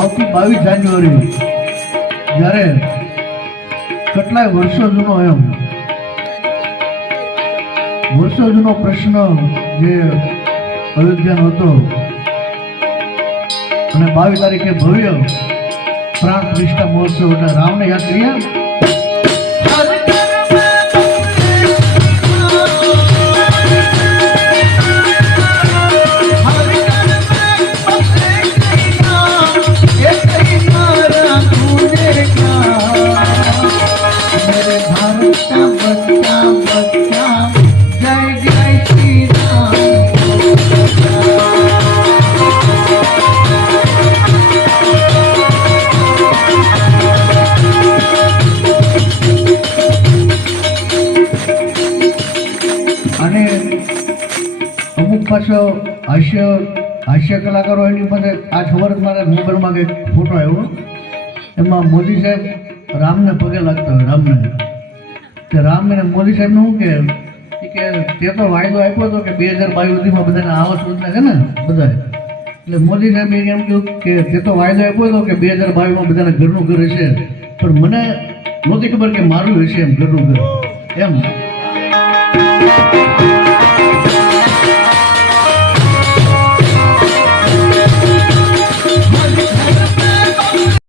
આવતી 22 જાન્યુઆરી જ્યારે કેટલાય વર્ષો જૂનો પ્રશ્ન જે અયોધ્યાનો હતો અને 22 તારીખે ભવ્ય પ્રાણ પ્રતિષ્ઠા મહોત્સવ એટલે રામને યાદ કર્યા. અને અમુક પાછો હાસ્ય કલાકારો એની પાસે આ ખબર મારે મોબાઈલમાં કંઈક ફોટો આવ્યો, એમાં મોદી સાહેબ રામને પગે લાગતા હોય. રામને મોદી સાહેબનું શું કે તે તો વાયદો આપ્યો હતો કે 2022 સુધીમાં બધાને આવાસ યોજના છે ને બધા, એટલે મોદી સાહેબે એમ કહ્યું કે તે તો વાયદો આપ્યો હતો કે 2022માં બધાને ઘરનું ઘર હશે, પણ મને નહોતી ખબર કે મારું હશે એમ ઘરનું ઘર એમ.